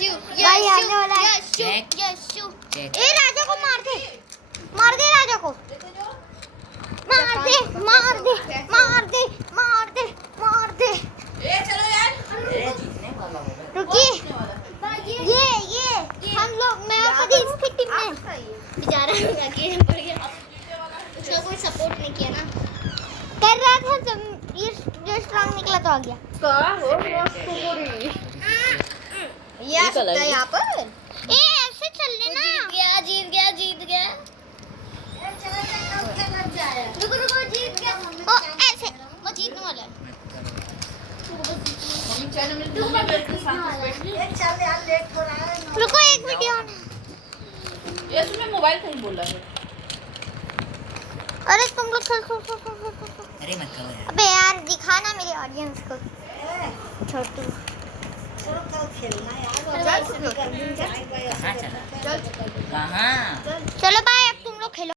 भाई आने वाला है। चेक ए राजा को मार दे राजा को, मार दे ए चलो यार, जीतने वाला होगा। रुकिए, ये हम लोग, मैं और कभी इसकी टीम में बेचारा आगे बढ़ गया, उसका कोई सपोर्ट नहीं किया ना, कर रहा था जब ये जो स्ट्रांग निकला तो आ गया। का हो ये आ सकता है यहाँ पर। ए ऐसे चल लेना। जीत गया। रुको जीत गया। ओ ऐसे वो जीतने वाला है। मम्मी चल मेरे दो मिनट के साथ बैठ ले। रुको एक वीडियो ऑन है। ये तुमने मोबाइल कहीं बोला है? अरे तुम लोग खेल। अरे मत करो यार। अबे यार दिखाना मेरे ऑडियंस को। छोटू कहाँ चला? कहाँ? चल